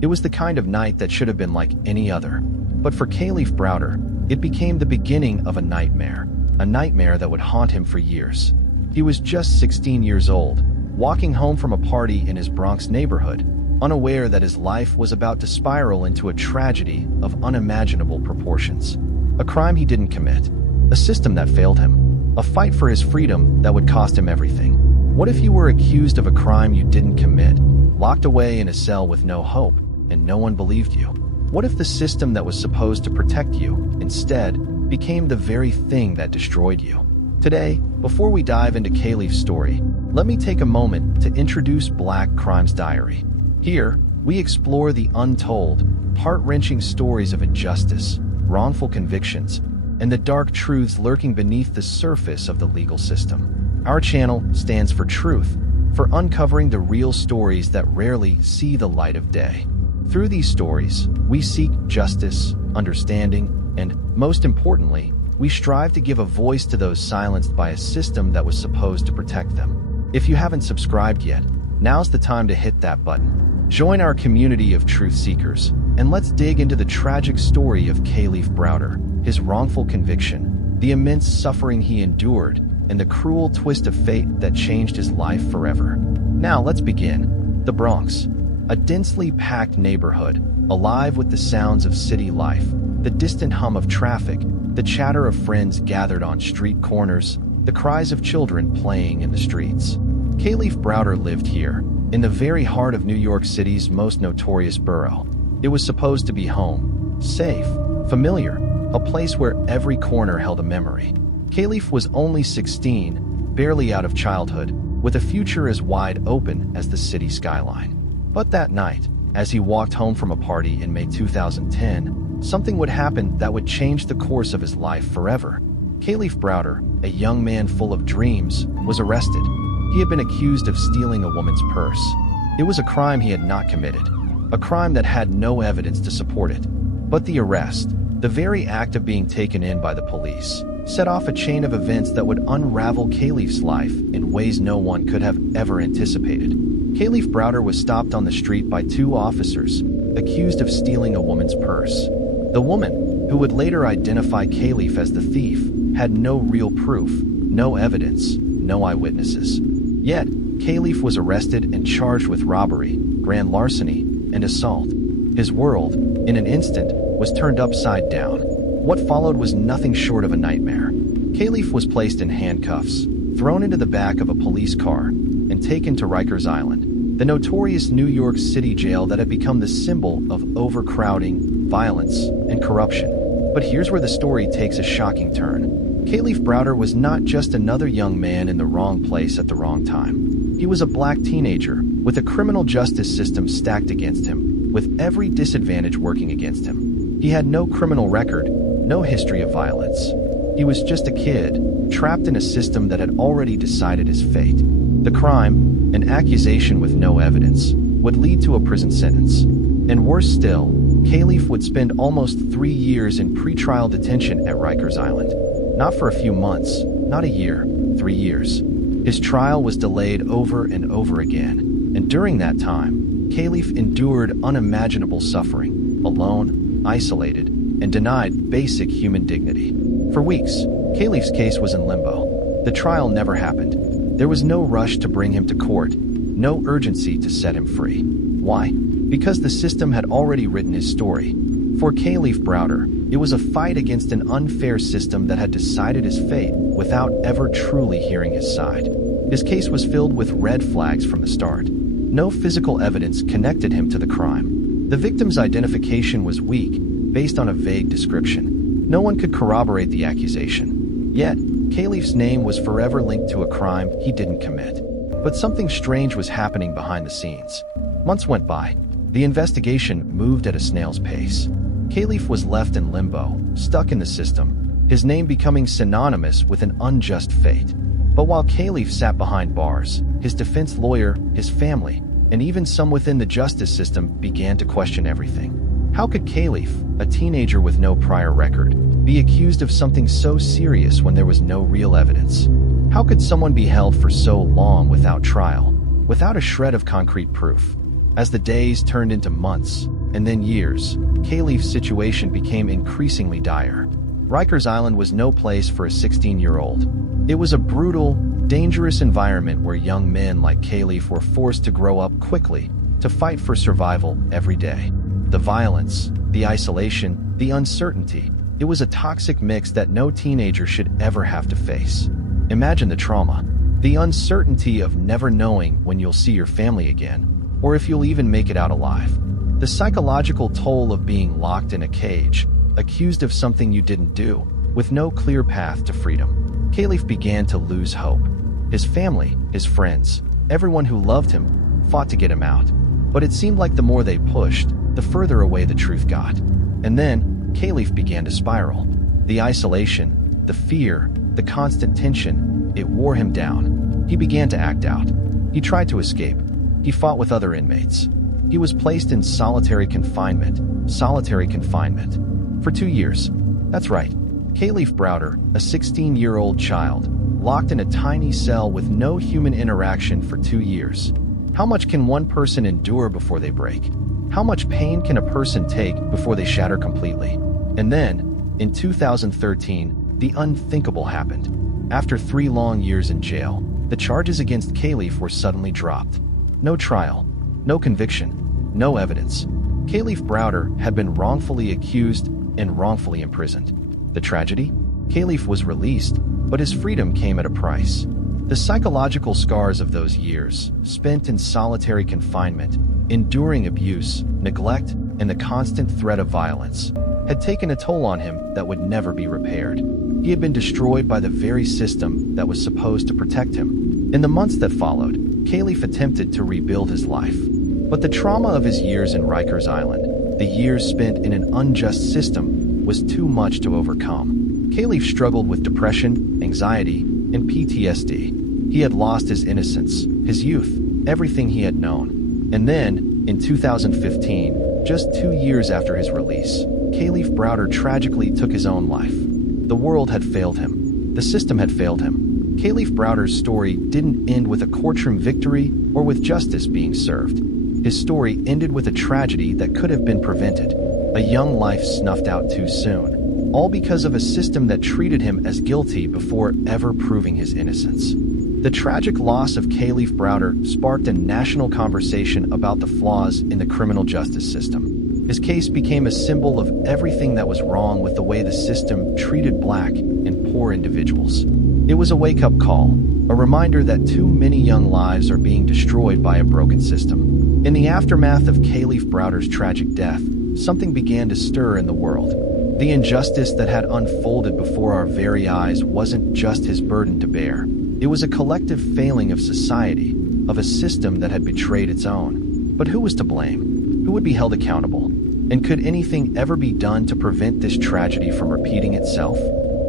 It was the kind of night that should have been like any other. But for Kalief Browder, it became the beginning of a nightmare that would haunt him for years. He was just 16 years old, walking home from a party in his Bronx neighborhood, unaware that his life was about to spiral into a tragedy of unimaginable proportions. A crime he didn't commit, a system that failed him, a fight for his freedom that would cost him everything. What if you were accused of a crime you didn't commit, locked away in a cell with no hope, and no one believed you? What if the system that was supposed to protect you, instead, became the very thing that destroyed you? Today, before we dive into Kalief's story, let me take a moment to introduce Black Crimes Diary. Here, we explore the untold, heart-wrenching stories of injustice, wrongful convictions, and the dark truths lurking beneath the surface of the legal system. Our channel stands for truth, for uncovering the real stories that rarely see the light of day. Through these stories, we seek justice, understanding, and, most importantly, we strive to give a voice to those silenced by a system that was supposed to protect them. If you haven't subscribed yet, now's the time to hit that button. Join our community of truth seekers, and let's dig into the tragic story of Kalief Browder, his wrongful conviction, the immense suffering he endured, and the cruel twist of fate that changed his life forever. Now let's begin. The Bronx, a densely packed neighborhood, alive with the sounds of city life, the distant hum of traffic, the chatter of friends gathered on street corners, the cries of children playing in the streets. Kalief Browder lived here, in the very heart of New York City's most notorious borough. It was supposed to be home, safe, familiar, a place where every corner held a memory. Kalief was only 16, barely out of childhood, with a future as wide open as the city skyline. But that night, as he walked home from a party in May 2010, something would happen that would change the course of his life forever. Kalief Browder, a young man full of dreams, was arrested. He had been accused of stealing a woman's purse. It was a crime he had not committed, a crime that had no evidence to support it. But the arrest, the very act of being taken in by the police, set off a chain of events that would unravel Kalief's life in ways no one could have ever anticipated. Kalief Browder was stopped on the street by two officers, accused of stealing a woman's purse. The woman, who would later identify Kalief as the thief, had no real proof, no evidence, no eyewitnesses. Yet, Kalief was arrested and charged with robbery, grand larceny, and assault. His world, in an instant, was turned upside down. What followed was nothing short of a nightmare. Kalief was placed in handcuffs, thrown into the back of a police car, and taken to Rikers Island, the notorious New York City jail that had become the symbol of overcrowding, violence, and corruption. But here's where the story takes a shocking turn. Kalief Browder was not just another young man in the wrong place at the wrong time. He was a black teenager, with a criminal justice system stacked against him, with every disadvantage working against him. He had no criminal record, no history of violence. He was just a kid, trapped in a system that had already decided his fate. The crime, an accusation with no evidence, would lead to a prison sentence. And worse still, Kalief would spend almost 3 years in pretrial detention at Rikers Island. Not for a few months, not a year, 3 years. His trial was delayed over and over again, and during that time, Kalief endured unimaginable suffering, alone, isolated, and denied basic human dignity. For weeks, Kalief's case was in limbo. The trial never happened. There was no rush to bring him to court, no urgency to set him free. Why? Because the system had already written his story. For Kalief Browder, it was a fight against an unfair system that had decided his fate without ever truly hearing his side. His case was filled with red flags from the start. No physical evidence connected him to the crime. The victim's identification was weak, based on a vague description. No one could corroborate the accusation. Yet, Kalief's name was forever linked to a crime he didn't commit. But something strange was happening behind the scenes. Months went by. The investigation moved at a snail's pace. Kalief was left in limbo, stuck in the system, his name becoming synonymous with an unjust fate. But while Kalief sat behind bars, his defense lawyer, his family, and even some within the justice system began to question everything. How could Kalief, a teenager with no prior record, be accused of something so serious when there was no real evidence? How could someone be held for so long without trial, without a shred of concrete proof? As the days turned into months, and then years, Kalief's situation became increasingly dire. Rikers Island was no place for a 16-year-old. It was a brutal, dangerous environment where young men like Kalief were forced to grow up quickly, to fight for survival every day. The violence, the isolation, the uncertainty, it was a toxic mix that no teenager should ever have to face. Imagine the trauma, the uncertainty of never knowing when you'll see your family again, or if you'll even make it out alive. The psychological toll of being locked in a cage, accused of something you didn't do, with no clear path to freedom. Kalief began to lose hope. His family, his friends, everyone who loved him, fought to get him out. But it seemed like the more they pushed, the further away the truth got. And then, Kalief began to spiral. The isolation, the fear, the constant tension, it wore him down. He began to act out. He tried to escape. He fought with other inmates. He was placed in solitary confinement, for 2 years. That's right, Kalief Browder, a 16-year-old child, locked in a tiny cell with no human interaction for 2 years. How much can one person endure before they break? How much pain can a person take before they shatter completely? And then, in 2013, the unthinkable happened. After 3 long years in jail, the charges against Kalief were suddenly dropped. No trial, no conviction, no evidence. Kalief Browder had been wrongfully accused and wrongfully imprisoned. The tragedy? Kalief was released, but his freedom came at a price. The psychological scars of those years, spent in solitary confinement, enduring abuse, neglect, and the constant threat of violence, had taken a toll on him that would never be repaired. He had been destroyed by the very system that was supposed to protect him. In the months that followed, Kalief attempted to rebuild his life. But the trauma of his years in Rikers Island, the years spent in an unjust system, was too much to overcome. Kalief struggled with depression, anxiety, and PTSD. He had lost his innocence, his youth, everything he had known. And then, in 2015, just 2 years after his release, Kalief Browder tragically took his own life. The world had failed him. The system had failed him. Kalief Browder's story didn't end with a courtroom victory or with justice being served. His story ended with a tragedy that could have been prevented, a young life snuffed out too soon, all because of a system that treated him as guilty before ever proving his innocence. The tragic loss of Kalief Browder sparked a national conversation about the flaws in the criminal justice system. His case became a symbol of everything that was wrong with the way the system treated black and poor individuals. It was a wake-up call, a reminder that too many young lives are being destroyed by a broken system. In the aftermath of Kalief Browder's tragic death, something began to stir in the world. The injustice that had unfolded before our very eyes wasn't just his burden to bear. It was a collective failing of society, of a system that had betrayed its own. But who was to blame? Who would be held accountable? And could anything ever be done to prevent this tragedy from repeating itself?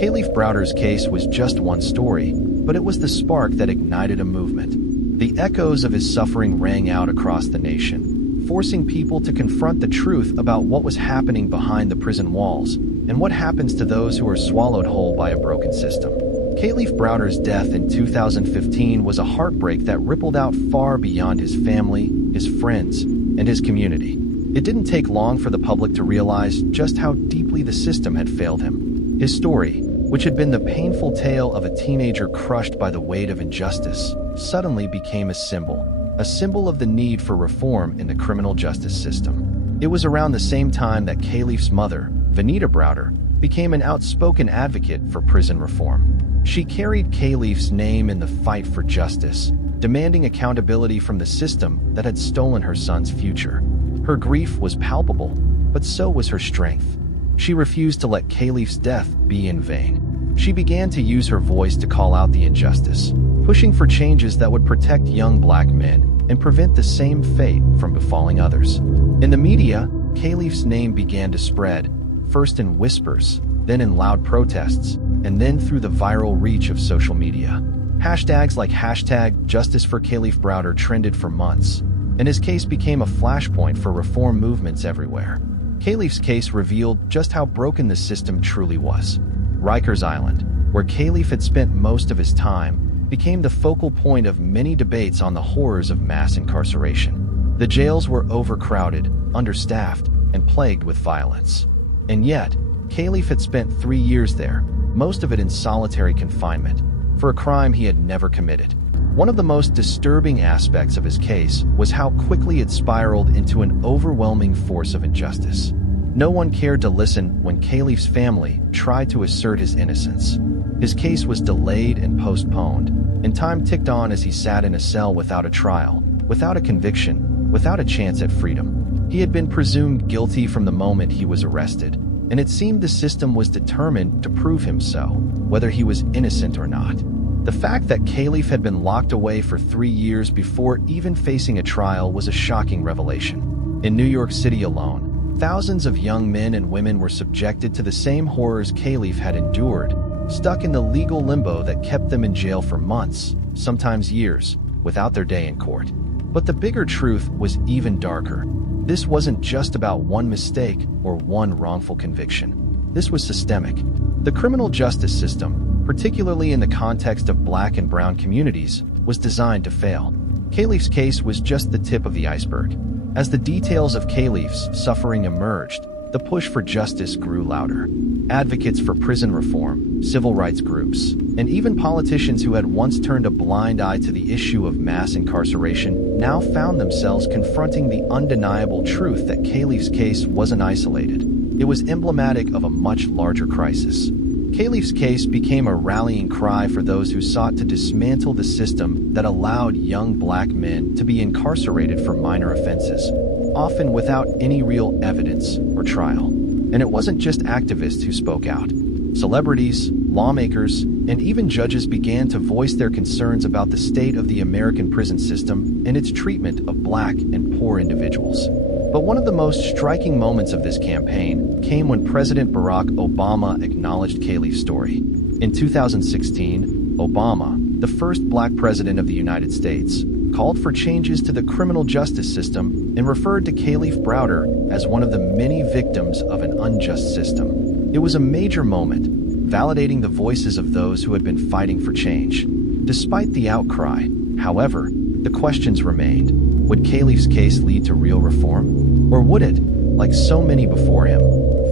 Kalief Browder's case was just one story, but it was the spark that ignited a movement. The echoes of his suffering rang out across the nation, forcing people to confront the truth about what was happening behind the prison walls and what happens to those who are swallowed whole by a broken system. Kalief Browder's death in 2015 was a heartbreak that rippled out far beyond his family, his friends, and his community. It didn't take long for the public to realize just how deeply the system had failed him. His story, which had been the painful tale of a teenager crushed by the weight of injustice, suddenly became a symbol of the need for reform in the criminal justice system. It was around the same time that Kalief's mother, Vanita Browder, became an outspoken advocate for prison reform. She carried Kalief's name in the fight for justice, demanding accountability from the system that had stolen her son's future. Her grief was palpable, but so was her strength. She refused to let Kalief's death be in vain. She began to use her voice to call out the injustice, pushing for changes that would protect young black men and prevent the same fate from befalling others. In the media, Kalief's name began to spread, first in whispers, then in loud protests, and then through the viral reach of social media. Hashtags like #JusticeForKalief Browder trended for months, and his case became a flashpoint for reform movements everywhere. Kalief's case revealed just how broken the system truly was. Rikers Island, where Kalief had spent most of his time, became the focal point of many debates on the horrors of mass incarceration. The jails were overcrowded, understaffed, and plagued with violence. And yet, Kalief had spent 3 years there, most of it in solitary confinement, for a crime he had never committed. One of the most disturbing aspects of his case was how quickly it spiraled into an overwhelming force of injustice. No one cared to listen when Kalief's family tried to assert his innocence. His case was delayed and postponed, and time ticked on as he sat in a cell without a trial, without a conviction, without a chance at freedom. He had been presumed guilty from the moment he was arrested, and it seemed the system was determined to prove him so, whether he was innocent or not. The fact that Kalief had been locked away for 3 years before even facing a trial was a shocking revelation. In New York City alone, thousands of young men and women were subjected to the same horrors Kalief had endured, stuck in the legal limbo that kept them in jail for months, sometimes years, without their day in court. But the bigger truth was even darker. This wasn't just about one mistake or one wrongful conviction. This was systemic. The criminal justice system, particularly in the context of Black and brown communities, was designed to fail. Kalief's case was just the tip of the iceberg. As the details of Kalief's suffering emerged, the push for justice grew louder. Advocates for prison reform, civil rights groups, and even politicians who had once turned a blind eye to the issue of mass incarceration now found themselves confronting the undeniable truth that Kalief's case wasn't isolated. It was emblematic of a much larger crisis. Kalief's case became a rallying cry for those who sought to dismantle the system that allowed young Black men to be incarcerated for minor offenses, often without any real evidence or trial. And it wasn't just activists who spoke out. Celebrities, lawmakers, and even judges began to voice their concerns about the state of the American prison system and its treatment of Black and poor individuals. But one of the most striking moments of this campaign came when President Barack Obama acknowledged Kalief's story. In 2016, Obama, the first Black president of the United States, called for changes to the criminal justice system and referred to Kalief Browder as one of the many victims of an unjust system. It was a major moment, validating the voices of those who had been fighting for change. Despite the outcry, however, the questions remained. Would Kalief's case lead to real reform? Or would it, like so many before him,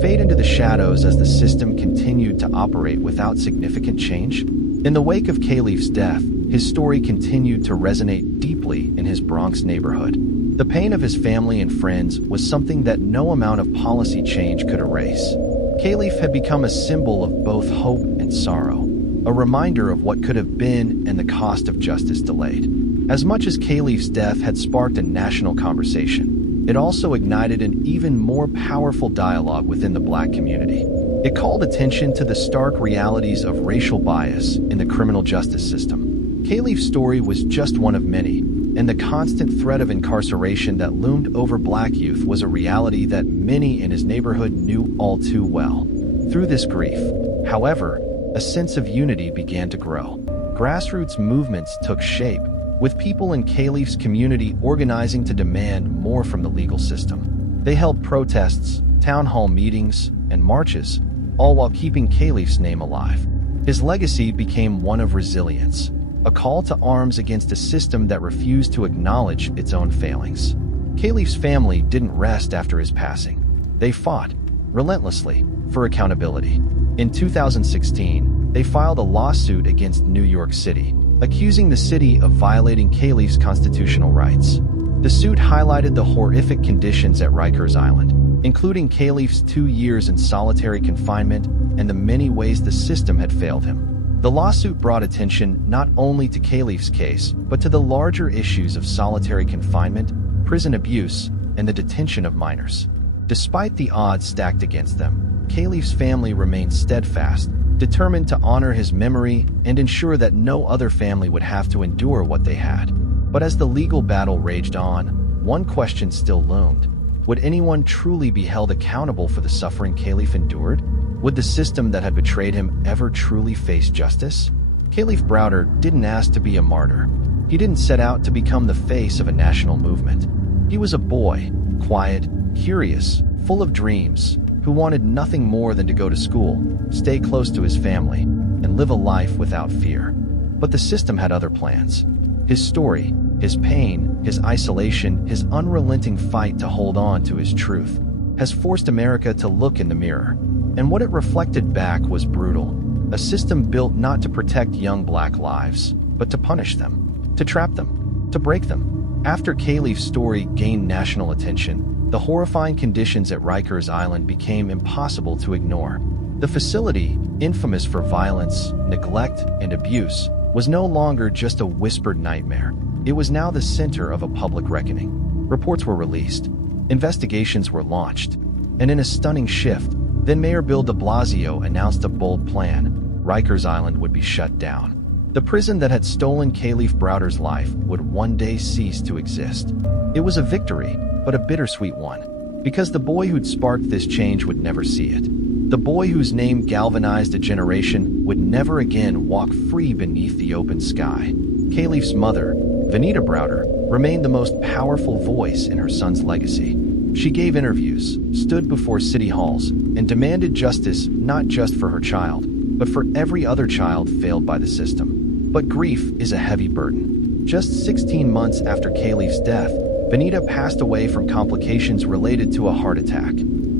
fade into the shadows as the system continued to operate without significant change? In the wake of Kalief's death, his story continued to resonate deeply in his Bronx neighborhood. The pain of his family and friends was something that no amount of policy change could erase. Kalief had become a symbol of both hope and sorrow, a reminder of what could have been and the cost of justice delayed. As much as Kalief's death had sparked a national conversation, it also ignited an even more powerful dialogue within the Black community. It called attention to the stark realities of racial bias in the criminal justice system. Kalief's story was just one of many, and the constant threat of incarceration that loomed over Black youth was a reality that many in his neighborhood knew all too well. Through this grief, however, a sense of unity began to grow. Grassroots movements took shape, with people in Kalief's community organizing to demand more from the legal system. They held protests, town hall meetings, and marches, all while keeping Kalief's name alive. His legacy became one of resilience, a call to arms against a system that refused to acknowledge its own failings. Kalief's family didn't rest after his passing. They fought, relentlessly, for accountability. In 2016, they filed a lawsuit against New York City, accusing the city of violating Kalief's constitutional rights. The suit highlighted the horrific conditions at Rikers Island, including Kalief's 2 years in solitary confinement and the many ways the system had failed him. The lawsuit brought attention not only to Kalief's case, but to the larger issues of solitary confinement, prison abuse, and the detention of minors. Despite the odds stacked against them, Kalief's family remained steadfast, determined to honor his memory and ensure that no other family would have to endure what they had. But as the legal battle raged on, one question still loomed. Would anyone truly be held accountable for the suffering Kalief endured? Would the system that had betrayed him ever truly face justice? Kalief Browder didn't ask to be a martyr. He didn't set out to become the face of a national movement. He was a boy, quiet, curious, full of dreams, who wanted nothing more than to go to school, stay close to his family, and live a life without fear. But the system had other plans. His story, His pain, his isolation, his unrelenting fight to hold on to his truth has forced America to look in the mirror. And what it reflected back was brutal. A system built not to protect young black lives, but to punish them, to trap them, to break them. After Kalief's story gained national attention, the horrifying conditions at Rikers Island became impossible to ignore. The facility, infamous for violence, neglect, and abuse, was no longer just a whispered nightmare. It was now the center of a public reckoning. Reports were released, investigations were launched, and in a stunning shift, then Mayor Bill de Blasio announced a bold plan. Rikers Island would be shut down. The prison that had stolen Kalief Browder's life would one day cease to exist. It was a victory, but a bittersweet one, because the boy who'd sparked this change would never see it. The boy whose name galvanized a generation would never again walk free beneath the open sky. Kalief's mother, Vanita Browder, remained the most powerful voice in her son's legacy. She gave interviews, stood before city halls, and demanded justice not just for her child, but for every other child failed by the system. But grief is a heavy burden. Just 16 months after Kalief's death, Vanita passed away from complications related to a heart attack.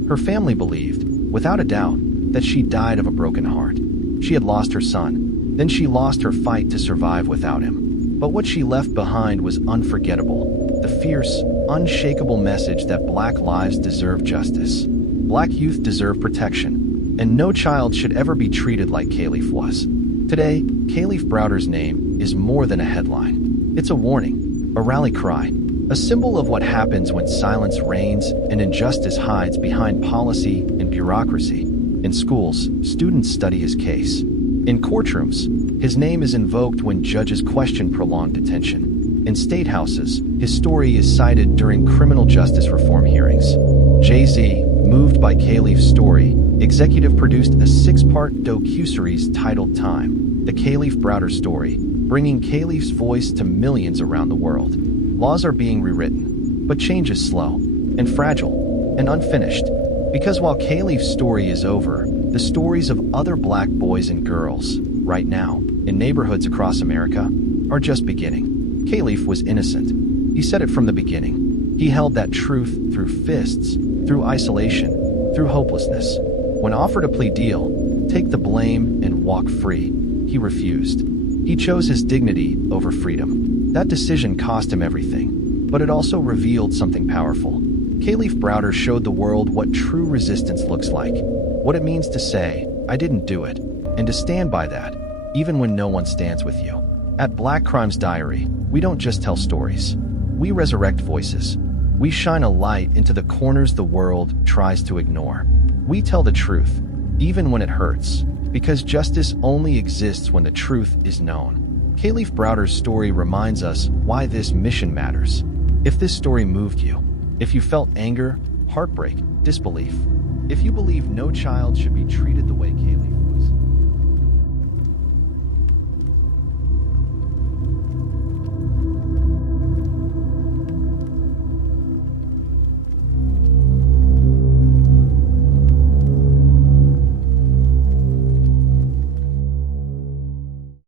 Her family believed, without a doubt, that she died of a broken heart. She had lost her son, then she lost her fight to survive without him. But what she left behind was unforgettable. The fierce, unshakable message that black lives deserve justice. Black youth deserve protection, and no child should ever be treated like Kalief was. Today, Kalief Browder's name is more than a headline. It's a warning, a rally cry, a symbol of what happens when silence reigns and injustice hides behind policy and bureaucracy. In schools, students study his case. In courtrooms, his name is invoked when judges question prolonged detention. In state houses, his story is cited during criminal justice reform hearings. Jay-Z, moved by Kalief's story, executive produced a 6-part docuseries titled Time, the Kalief Browder story, bringing Kalief's voice to millions around the world. Laws are being rewritten, but change is slow, and fragile, and unfinished. Because while Kalief's story is over, the stories of other black boys and girls, right now, in neighborhoods across America, are just beginning. Kalief was innocent. He said it from the beginning. He held that truth through fists, through isolation, through hopelessness. When offered a plea deal, take the blame and walk free, he refused. He chose his dignity over freedom. That decision cost him everything, but it also revealed something powerful. Kalief Browder showed the world what true resistance looks like, what it means to say, "I didn't do it," and to stand by that, even when no one stands with you. At Black Crimes Diary, we don't just tell stories. We resurrect voices. We shine a light into the corners the world tries to ignore. We tell the truth, even when it hurts, because justice only exists when the truth is known. Kalief Browder's story reminds us why this mission matters. If this story moved you, if you felt anger, heartbreak, disbelief, if you believe no child should be treated the way Kalief